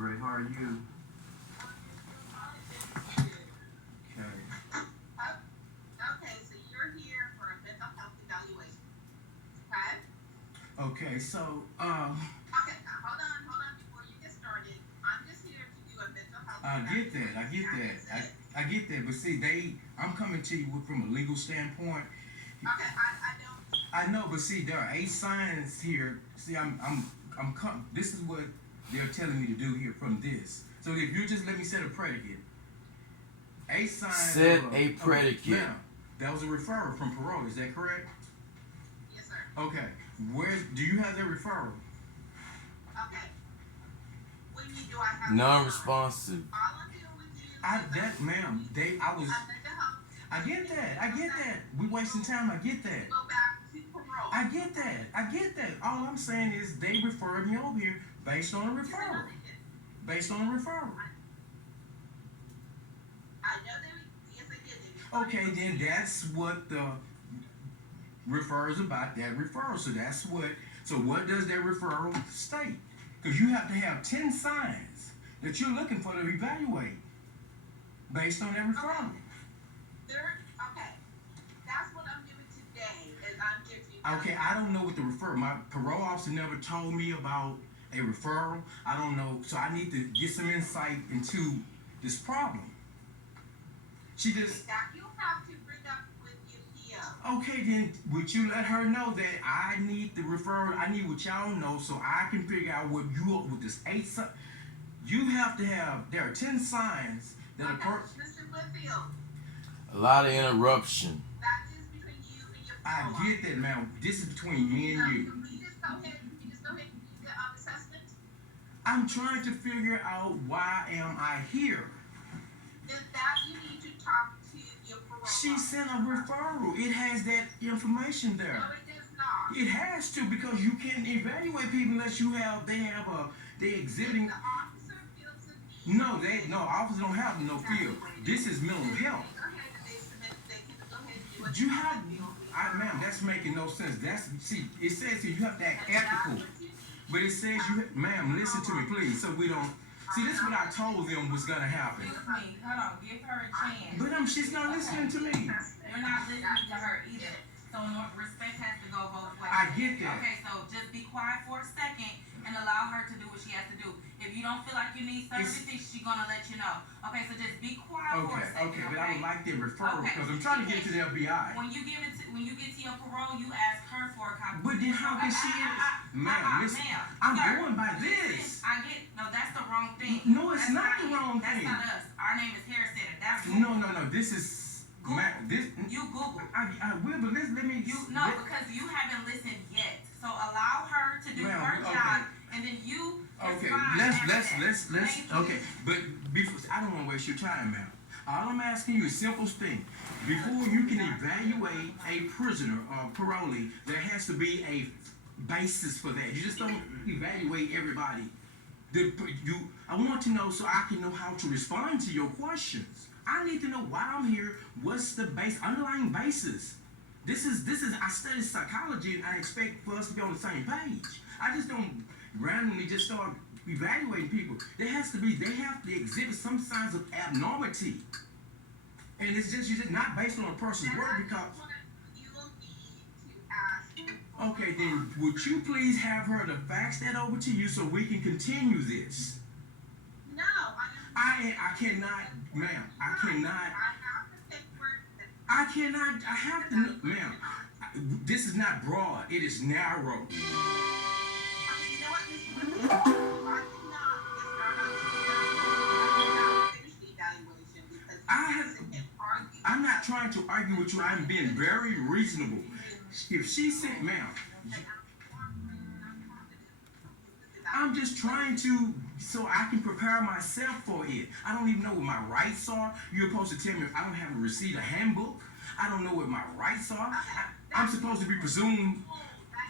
great. How are you? Okay. Okay, so you're here for a mental health evaluation. Okay? Okay, so, Okay, now hold on before you get started. I'm just here to do a mental health I get that. evaluation. I get that. But see, I'm coming to you from a legal standpoint. Okay, I don't. I know, but see, there are 8 signs here. See, this is what they're telling me to do here from this. So if you just let me set a predicate. 8 signs. Set a predicate. Now, that was a referral from Parole. Is that correct? Yes, sir. Okay. Where do you have that referral? Okay. What do you mean, do I have Non-responsive. all I'm doing with you is Ma'am, a mental health. I get that. We wasting time. I get that. Go back to Parole. I get that. All I'm saying is they referred me over here based on a referral. Based on a referral. I know they, yes, they did. Okay, then that's what the refers about, that referral. So what does that referral state? Because you have to have 10 signs that you're looking for to evaluate based on that referral. Okay. That's what I'm doing today, is I'm giving. Okay, I don't know what the referral. My parole officer never told me about a referral. I don't know, so I need to get some insight into this problem. She just. That you have to bring up with you here. Okay, then would you let her know that I need the referral? I need what y'all know so I can figure out what you with this 8 signs. You have to have. There are 10 signs that a person. Mr. Whitfield. A lot of interruption. That is between you and your I get that, ma'am. This is between me and you. Can you just go ahead and do the assessment? I'm trying to figure out why am I here. Then that you need to talk to your parole She officer. sent a referral. It has that information there. No, it does not. It has to, because you can't evaluate people unless they exhibiting. The officer feels the need. No, officers don't have no field. This is mental health. Go ahead and they submit, they can go ahead and do what You they have, feel. ma'am, that's making no sense. It says here you have to act And that's ethical. what you need. But it says ma'am, listen to me, please, so we don't. See, this is what I told them was gonna happen. Excuse me, hold on, give her a chance. But she's not listening to me. You're not listening to her either. So respect has to go both ways. I get that. Okay, so just be quiet for a second and allow her to do what she has to do. If you don't feel like you need services, she's gonna let you know. Okay, so just be quiet for a second. Okay, but I would like the referral Okay. because I'm trying to get to the FBI. When you get to your parole, you ask her for a copy. But then how can she? Ma'am, listen. Ma'am, I'm sir, going by listen, this. I get, no, that's the wrong thing. No, it's That's not the it. wrong That's thing. not us. Our name is Harris Center. That's No. This is. This. You Google. I will, but let me. Because you haven't listened yet. So allow her to do Ma'am, her okay. job, and then you. Okay, respond after that. let's. Thank you. Okay, but before, I don't want to waste your time, ma'am. All I'm asking you is simple thing. Before you can evaluate a prisoner or parolee, there has to be a basis for that. You just don't evaluate everybody. I want to know so I can know how to respond to your questions. I need to know why I'm here. What's the underlying basis? This is. I study psychology, and I expect for us to be on the same page. I just don't randomly just start evaluating people. They have to exhibit some signs of abnormality. And it's just not based on a person's word because. You will need to ask. Okay, then would you please have her to fax that over to you so we can continue this? No, I cannot, ma'am. I cannot. I have to take work. I cannot. I have to, ma'am. This is not broad. It is narrow. You know what, Mr. Whitfield? I cannot finish the evaluation because I'm not trying to argue with you. I'm being very reasonable. If she said, ma'am, I'm just trying to, so I can prepare myself for it. I don't even know what my rights are. You're supposed to tell me if I don't have a receipt, a handbook. I don't know what my rights are. I'm supposed to be presumed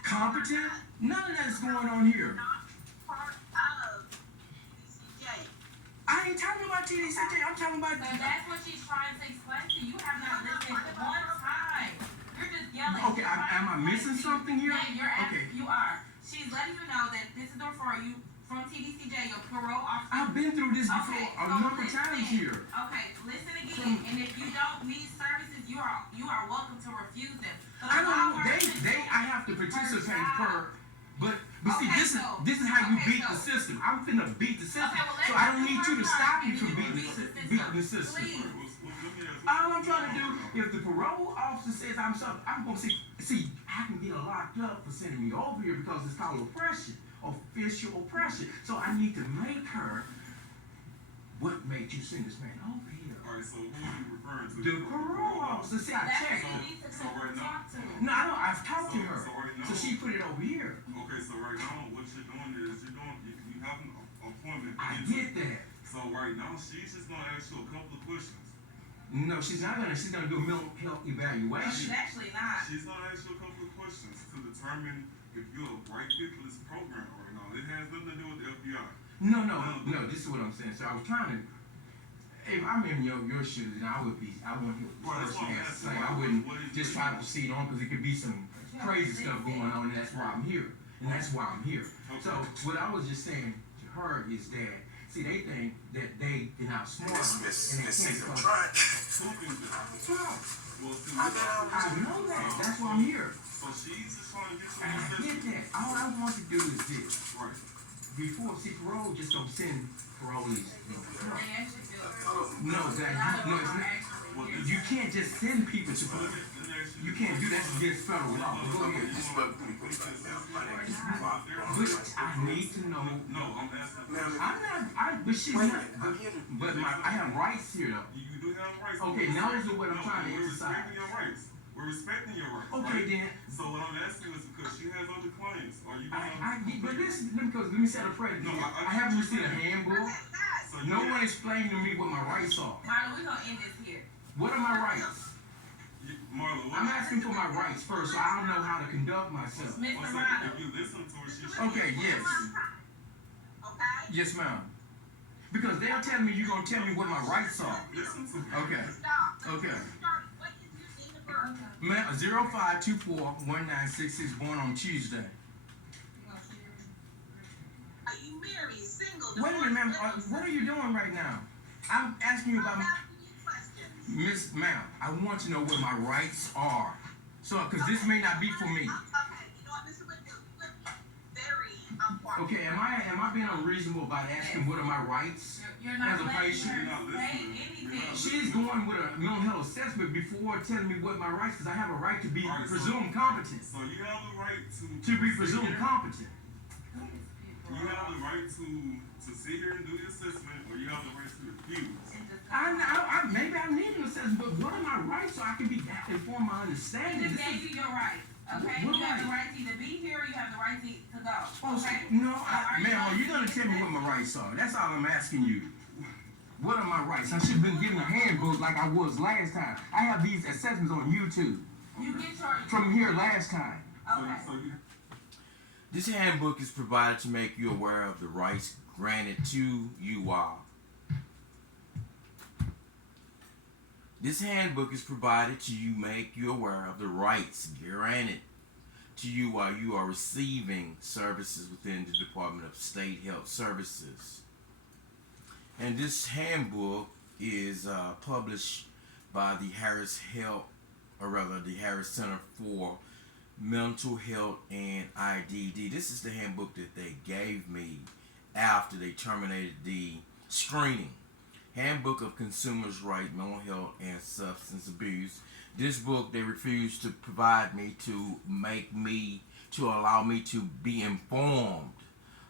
competent. None of that is going on here. not part of TCJ. I ain't talking about TDCJ. I'm talking about. So that's what she's trying to explain to you. You have not listened one time. You're just yelling. Okay, am I missing something here? Yeah, Okay. you are. She's letting you know that this is the referral you from TDCJ, your parole officer. I've before Okay, a so number of times listen. here. Okay, listen again. And if you don't need services, you are welcome to refuse them. But I allow don't. her to do I have to participate her per. job. But see, Okay, this is how you okay, beat the so- system. I'm finna beat the system, Okay, well, so let's I don't do need her you to part, stop me and from then you beating can beat beating the system. Please. All I'm trying to do, if the parole officer says I'm something, I'm gonna see, I can get locked up for sending me over here because it's called oppression, official oppression. So I need to make her. What made you send this man over here? Alright, so who are you referring to? The parole officer. See, I That's checked. who you need to So right now- talk to. No, I don't. I've talked to her, So right now- so she put it over here. Okay, so right now, what you're doing is you have an appointment. I get that. So right now, she's just gonna ask you a couple of questions. No, she's not gonna. She's gonna do a mental health No, she's evaluation. actually not. She's gonna ask you a couple of questions to determine if you're a right fit for this program right now. It has nothing to do with the FBI. No. This is what I'm saying. So I was trying to. If I'm in your shoes, and I would be. I want to hear what the Well, that's person what I'm has to asking. say. I wouldn't What is- just try to proceed on because it could be some crazy stuff going on, and that's why I'm here. And that's why I'm here. So what I was just saying to her is that, see, they think that they are not smart and they can't Who start. thinks that? Well, see, I know that. That's why I'm here. so she's just trying to get you And I in get that. All I want to do is this. Right. Before, see, parole just don't send parolees. They actually do. No, A lot that of no, them it's are not. actually You can't just send people to parole. You can't do that against federal law. Go ahead. But I need to know. No, I'm asking. But she's not. But I have rights here though. You do have rights. Okay, now is what I'm trying to We're exercise. respecting your rights. We're respecting your rights. Okay right? then. So what I'm asking is because she has other clients. Are you gonna? But listen, because let me set a precedent. No, I haven't received a handbook. So No one explained to me what my rights are. Marla, we're gonna end this here. What are my rights? Marla, what? I'm asking for my rights first, so I don't know how to conduct myself. Mr. One second. Ronald. If you listen to her, she should. Okay, yes. Okay? Yes, ma'am. Because they're telling me you're gonna tell me what my rights are. Listen to her. Okay. Stop. Okay. Start. What is your date of birth? Ma'am, 05241966, born on Tuesday. Are you married, single? Wait a minute, ma'am. What are you doing right now? I'm asking you about I'm asking you questions. Miss, ma'am. I want to know what my rights are. So, because this may not be for me. Okay, you know what, Mr. Whitfield, very important. Okay, am I being unreasonable about asking what are my rights? You're not As a letting patient, her you're not say listening. anything. She's going with a mental health assessment before telling me what my rights, because I have a right to be All right, so- presumed competent. So you have the right to To be presumed sit here. competent. You have the right to sit here and do the assessment, or you have the right to refuse. Maybe I need an assessment, but what are my rights so I can be informed my He understanding? just This gave is, you your right. Okay? What You have the right? right to either be here or you have the right to go. oh, so, Okay? no, Are ma'am, are you gonna tell me what my rights are? That's all I'm asking you. What are my rights? I should have been given a handbook like I was last time. I have these assessments on YouTube You get your from here last time. okay. So you This handbook is provided to make you aware of the rights granted to you all. This handbook is provided to you make you aware of the rights granted to you while you are receiving services within the Department of State Health Services. And this handbook is published by the Harris Center for Mental Health and IDD. This is the handbook that they gave me after they terminated the screening. Handbook of Consumers' Right, Mental Health, and Substance Abuse. This book they refused to provide me to allow me to be informed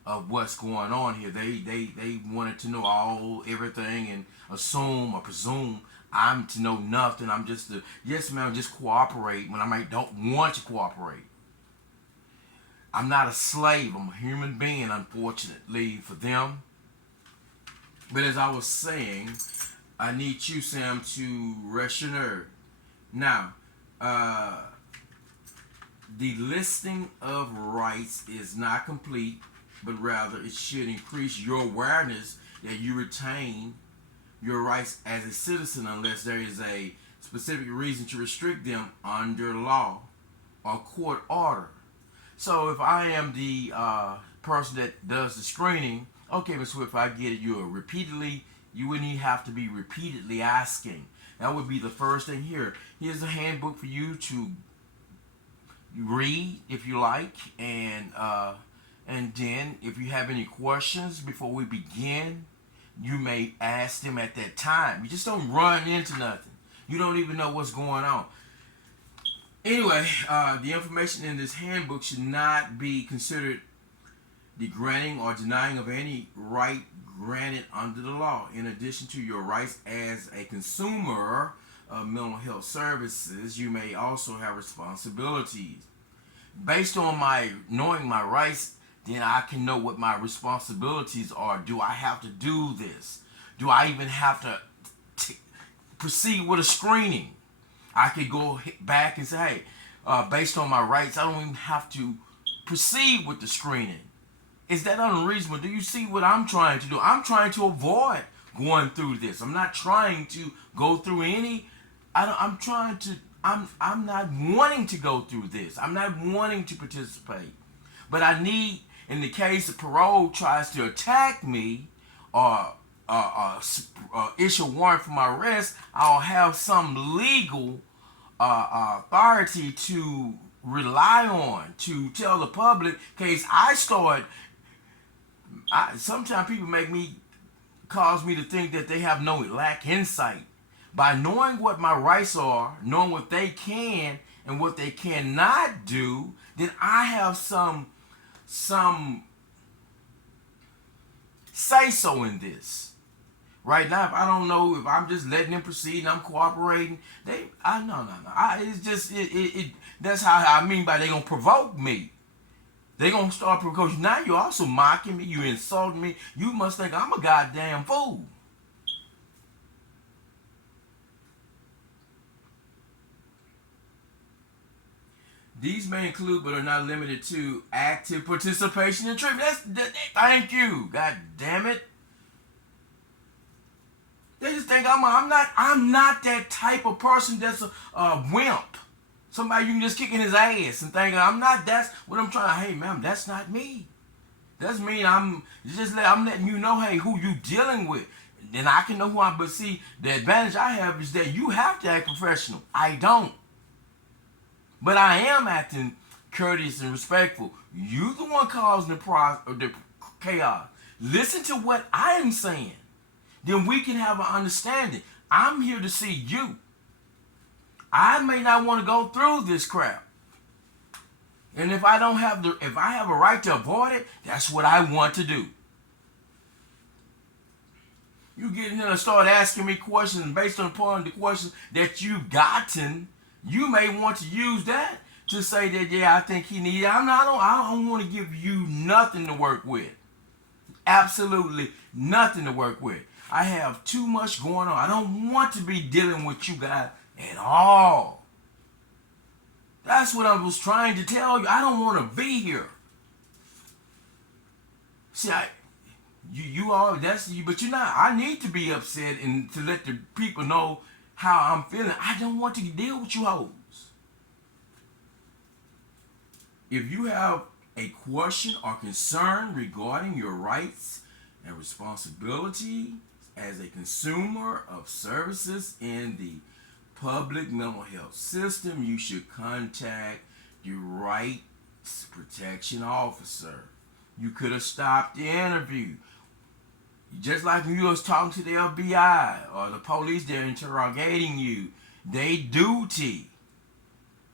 of what's going on here. They wanted to know everything and assume or presume I'm to know nothing. I'm just yes ma'am, just cooperate when I don't want to cooperate. I'm not a slave. I'm a human being, unfortunately for them. But as I was saying, I need you, Sam, to rest your nerve. Now, the listing of rights is not complete, but rather it should increase your awareness that you retain your rights as a citizen unless there is a specific reason to restrict them under law or court order. So if I am the person that does the screening, Okay, Ms. Swift, I get it. You wouldn't even have to be repeatedly asking. That would be the first thing here. Here's a handbook for you to read if you like, and then if you have any questions before we begin, you may ask them at that time. You just don't run into nothing. You don't even know what's going on. Anyway, the information in this handbook should not be considered the granting or denying of any right granted under the law. In addition to your rights as a consumer of mental health services, you may also have responsibilities. Based on my knowing my rights, then I can know what my responsibilities are. Do I have to do this? Do I even have to proceed with a screening? I could go back and say, hey, based on my rights, I don't even have to proceed with the screening. Is that unreasonable? Do you see what I'm trying to do? I'm trying to avoid going through this. I'm not trying to go through any. I'm not wanting to go through this. I'm not wanting to participate. But I need, in the case of parole tries to attack me or issue a warrant for my arrest, I'll have some legal authority to rely on to tell the public. Case sometimes people cause me to think that they have lack insight. By knowing what my rights are, knowing what they can and what they cannot do, then I have some say so in this. Right now, if I don't know, if I'm just letting them proceed and I'm cooperating, no. It's just that's how I mean by they gonna provoke me. They gonna start because now you're also mocking me, you insulting me. You must think I'm a goddamn fool. These may include, but are not limited to, active participation in treatment. Thank you. God damn it. They just think I'm not that type of person that's a wimp. Somebody you can just kick in his ass and think I'm not. That's what I'm trying. Hey, ma'am, that's not me. That's mean I'm letting you know, hey, who you dealing with. Then I can know who I'm. But see, the advantage I have is that you have to act professional. I don't. But I am acting courteous and respectful. You the one causing the chaos. Listen to what I am saying. Then we can have an understanding. I'm here to see you. I may not want to go through this crap. And if I have a right to avoid it, that's what I want to do. You get in here and start asking me questions, and based upon the questions that you've gotten, you may want to use that to say that, yeah, I think he needs. I don't want to give you nothing to work with. Absolutely nothing to work with. I have too much going on. I don't want to be dealing with you guys at all. That's what I was trying to tell you. I don't want to be here. See, you are, that's you, but you're not. I need to be upset and to let the people know how I'm feeling. I don't want to deal with you hoes. If you have a question or concern regarding your rights and responsibility as a consumer of services in the public mental health system, you should contact the Rights Protection Officer. You could have stopped the interview. Just like when you was talking to the FBI or the police, they're interrogating you. Their duty,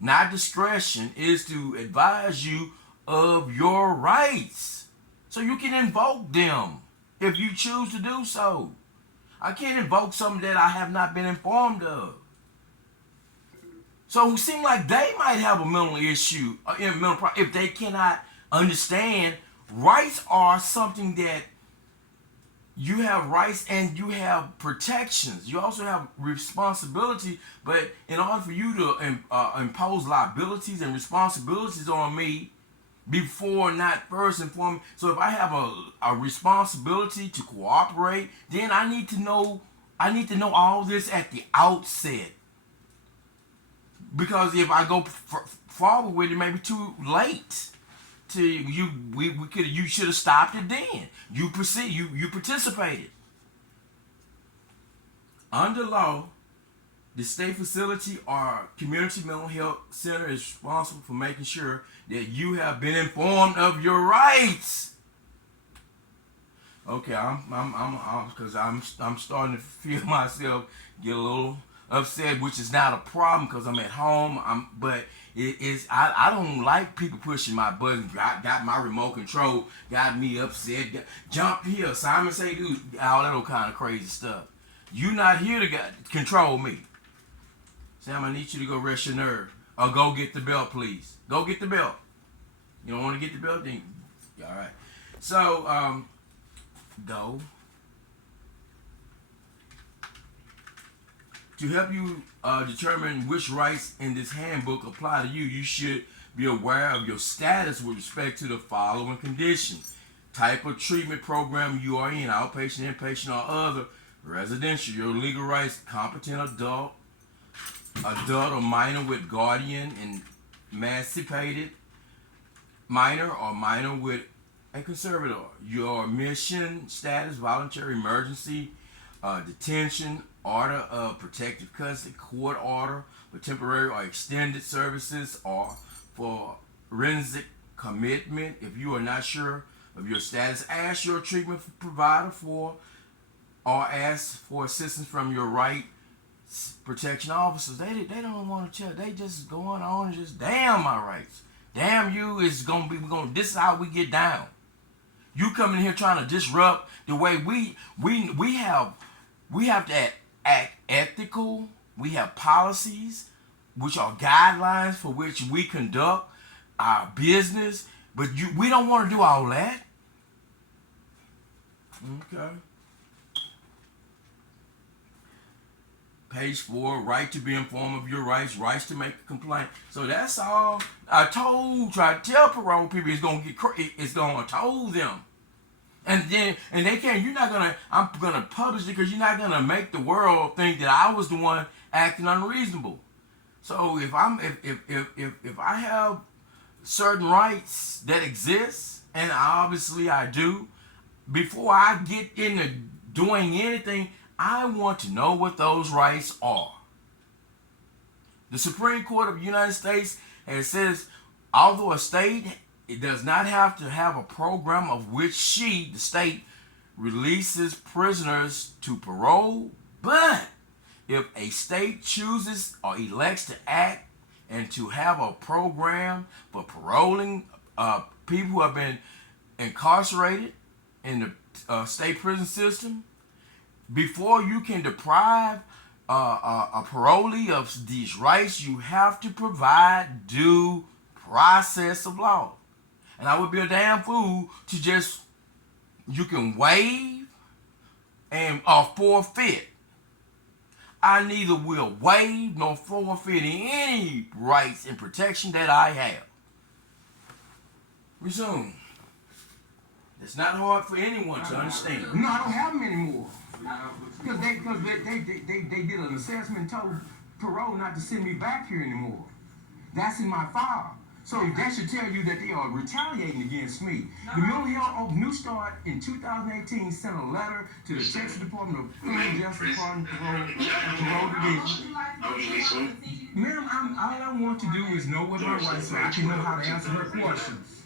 not discretion, is to advise you of your rights so you can invoke them if you choose to do so. I can't invoke something that I have not been informed of. So it seems like they might have a mental issue, if they cannot understand. Rights are something that you have rights and you have protections. You also have responsibility, but in order for you to impose liabilities and responsibilities on me before not first inform me. So if I have a responsibility to cooperate, then I need to know all this at the outset. Because if I go forward with it, it may be too late. to you. We could. You should have stopped it then. You participated. Under law, the state facility or community mental health center is responsible for making sure that you have been informed of your rights. Okay, I'm starting to feel myself get a little upset, which is not a problem because I'm at home. But it is. I don't like people pushing my button. Got my remote control. Got me upset. Jump here, Simon say do all that old kind of crazy stuff. You're not here to control me. Sam, I need you to go rest your nerve. Or go get the belt, please. Go get the belt. You don't want to get the belt? Then all right. So, go. To help you determine which rights in this handbook apply to you, you should be aware of your status with respect to the following conditions. Type of treatment program you are in, outpatient, inpatient, or other. Residential, your legal rights, competent adult or minor with guardian, and emancipated minor or minor with a conservator. Your mission status, voluntary emergency, detention, order of protective custody, court order for temporary or extended services, or for forensic commitment. If you are not sure of your status, ask your treatment provider for or ask for assistance from your right protection officers. They don't want to check. They just going on and just damn my rights. Damn you is gonna be. This is how we get down. You coming here trying to disrupt the way we have to act ethical. We have policies, which are guidelines for which we conduct our business. But we don't want to do all that. Okay. Page 4, right to be informed of your rights, rights to make a complaint. So that's all I try to tell parole people it's gonna told them. And they can't, I'm gonna publish it because you're not gonna make the world think that I was the one acting unreasonable. So if I have certain rights that exist, and obviously I do, before I get into doing anything, I want to know what those rights are. The Supreme Court of the United States has says, although a state, it does not have to have a program of which the state, releases prisoners to parole, but if a state chooses or elects to act and to have a program for paroling people who have been incarcerated in the state prison system, before you can deprive a parolee of these rights, you have to provide due process of law. And I would be a damn fool to just, you can waive and forfeit. I neither will waive nor forfeit any rights and protection that I have. Resume. It's not hard for anyone to understand. No, I don't have them anymore. Because they did an assessment and told parole not to send me back here anymore. That's in my file. So that should tell you that they are retaliating against me. The Mental Health New Start in 2018 sent a letter to the Texas Department of Criminal Justice Department Parole Division. Ma'am, all I want to do is know what my rights are so I can know how to answer her questions.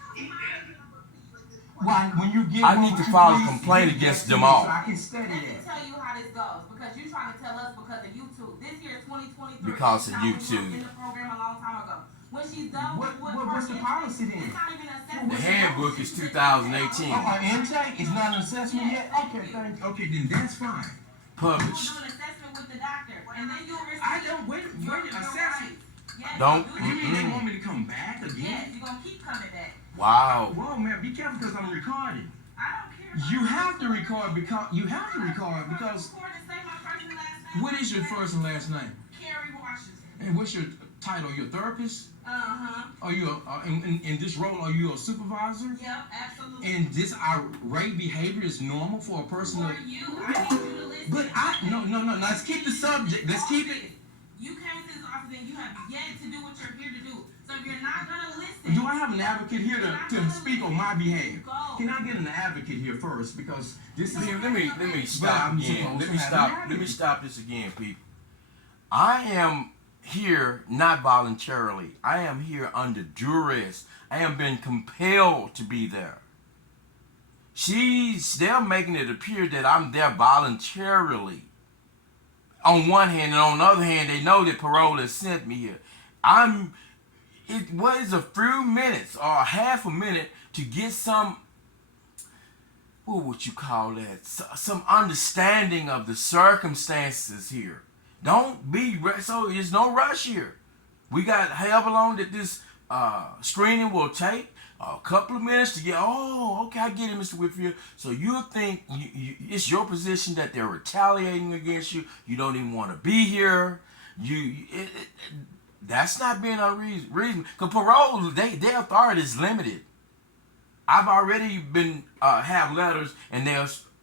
Why, when you get I need to file a complaint against them all. So I can study Let me that. tell you how this goes, because you're trying to tell us because of YouTube. This year, 2023. Because of Now, we YouTube. were in the program a long time ago. When she's done with What's the policy then? it's not even an assessment. The handbook is 2018. Intake is not an assessment yet? Okay, thank you. Okay, then that's fine. You'll Published. do an assessment with the doctor, and then you'll receive I don't wait. your Assessment. rights. Yes, Don't- you You do. mean they want me to come back again? Yes, you're gonna keep coming back. Wow. Whoa, man, be careful because I'm recording. I don't care. You have to record because because Record and say my first and last name. what is your first and last name? Carrie Washington. And what's your title? Your therapist? Uh-huh. Are you in this role? Are you a supervisor? Yep, absolutely. And this irate behavior is normal for a person. For you, I need you to listen. But no. Let's keep the subject. Let's keep it. You came to this office and you have yet to do what you're here to do. So So if you're not gonna listen, Do I have an advocate here to speak on my behalf? go. Can I get an advocate here first? Because this is Let me stop I'm again. supposed Let to me have stop. an Let me advocate. stop this again, people. I am here not voluntarily. I am here under duress. I am being compelled to be there. They're making it appear that I'm there voluntarily. On one hand, and on the other hand, they know that Parole has sent me here. What is a few minutes or half a minute to get some, what would you call that? Some understanding of the circumstances here. Don't be, so there's no rush here. We got however long that this screening will take, a couple of minutes to get, oh, okay, I get it, Mr. Whitfield. So you think it's your position that they're retaliating against you. You don't even want to be here. That's not being unreasonable. Because Parole, their authority is limited. I've already been have letters, and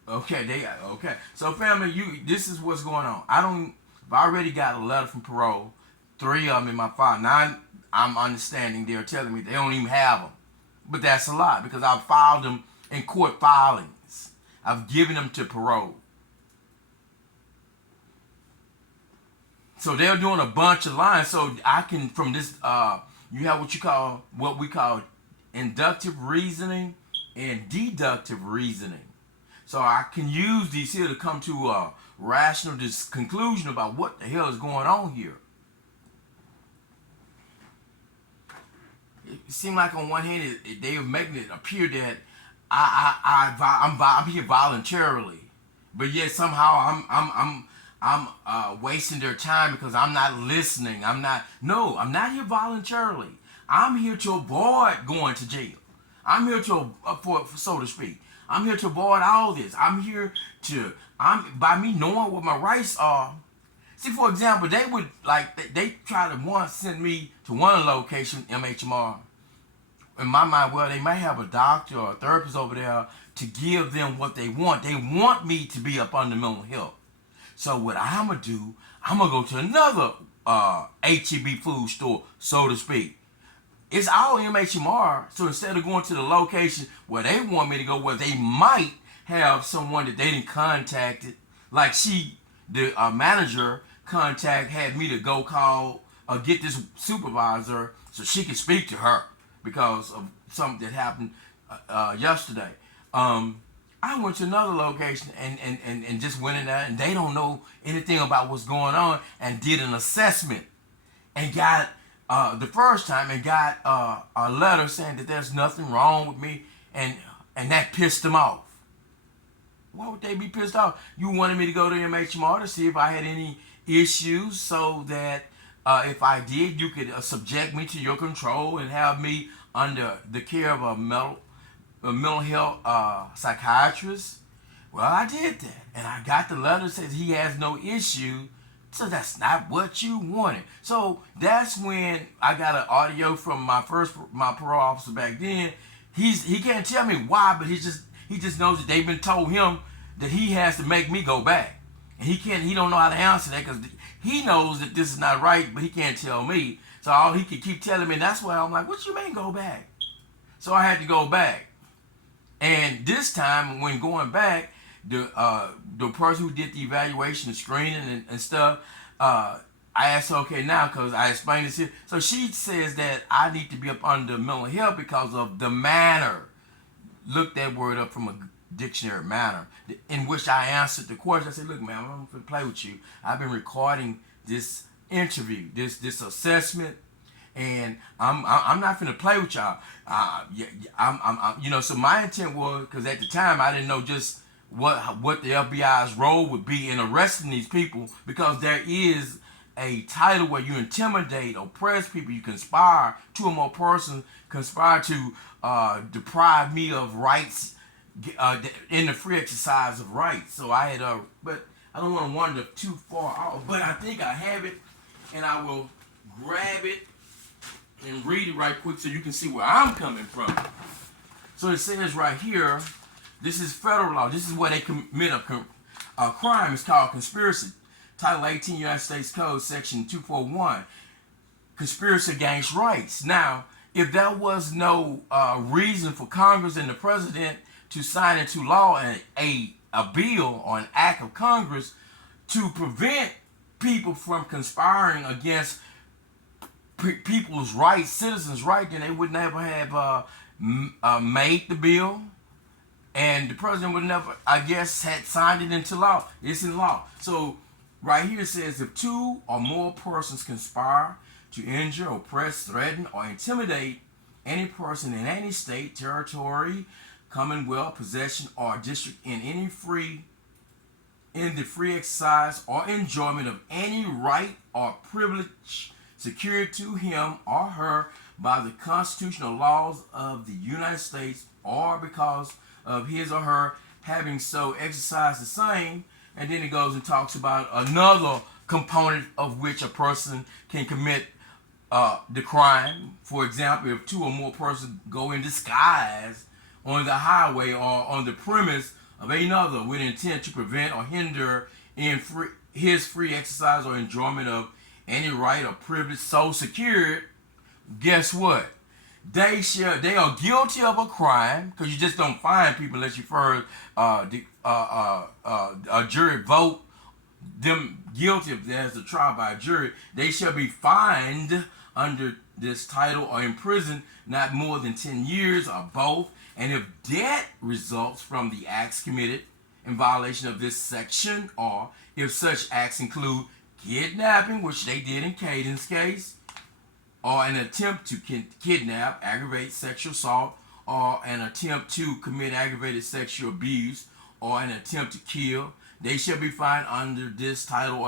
okay. So family, this is what's going on. I've already got a letter from Parole, 3 of them in my file. Now I'm understanding they're telling me they don't even have them, but that's a lie because I've filed them in court filings. I've given them to Parole. So they're doing a bunch of lines. So I can, from this, you have what we call inductive reasoning and deductive reasoning. So I can use these here to come to a rational conclusion about what the hell is going on here. It seems like on one hand they are making it appear that I'm here voluntarily, but yet somehow I'm wasting their time because I'm not listening. I'm not here voluntarily. I'm here to avoid going to jail. I'm here to, so to speak. I'm here to avoid all this. By me knowing what my rights are. See, for example, they try to send me to one location, MHMR. In my mind, well, they might have a doctor or a therapist over there to give them what they want. They want me to be up under mental health. So what I'm going to do, I'm going to go to another HEB food store, so to speak. It's all MHMR. So instead of going to the location where they want me to go, where they might have someone that they didn't contacted, like the manager had me to go call or get this supervisor so she could speak to her because of something that happened yesterday. I went to another location and just went in there, and they don't know anything about what's going on, and did an assessment and got the first time and got a letter saying that there's nothing wrong with me, and that pissed them off. Why would they be pissed off? You wanted me to go to MHMR to see if I had any issues so that if I did, you could subject me to your control and have me under the care of a mental health psychiatrist. Well, I did that, and I got the letter that says he has no issue. So that's not what you wanted. So that's when I got an audio from my parole officer back then. He can't tell me why, but he just knows that they've been told him that he has to make me go back, and he don't know how to answer that because he knows that this is not right, but he can't tell me. So all he could keep telling me, and that's why I'm like, what you mean go back? So I had to go back, and this time when going back, the person who did the evaluation, the screening and stuff, I asked her, okay, now, because I explained this here. So she says that I need to be up under mental health because of the manner. Look that word up from a dictionary, manner, in which I answered the question. I said, look, man, I'm not going to play with you. I've been recording this interview, this assessment, and I'm not going to play with y'all. So my intent was, because at the time I didn't know just what the FBI's role would be in arresting these people, because there is a title where you intimidate, oppress people, you conspire, 2 or more persons conspire to deprive me of rights in the free exercise of rights. So I had but I don't want to wander too far off, but I think I have it, and I will grab it and read it right quick so you can see where I'm coming from. So it says right here, this is federal law. This is where they commit a crime. It's called conspiracy. Title 18 United States Code, Section 241. conspiracy against rights. Now, if there was no reason for Congress and the president to sign into law a bill or an act of Congress to prevent people from conspiring against people's rights, citizens' rights, then they would never have made the bill, and the president would never, I guess, had signed it into law. It's in law. So right here it says, if two or more persons conspire to injure, oppress, threaten, or intimidate any person in any state, territory, commonwealth, possession, or district in the free exercise or enjoyment of any right or privilege secured to him or her by the constitutional laws of the United States, or because of his or her having so exercised the same. And then it goes and talks about another component of which a person can commit the crime. For example, if two or more persons go in disguise on the highway or on the premise of another with intent to prevent or hinder in his free exercise or enjoyment of any right or privilege so secured, guess what? They are guilty of a crime, because you just don't find people unless you first a jury vote them guilty. If there's a trial by a jury, they shall be fined under this title or imprisoned not more than 10 years or both. And if death results from the acts committed in violation of this section, or if such acts include kidnapping, which they did in Caden's case, or an attempt to kidnap, aggravate sexual assault, or an attempt to commit aggravated sexual abuse, or an attempt to kill, they shall be fined under this title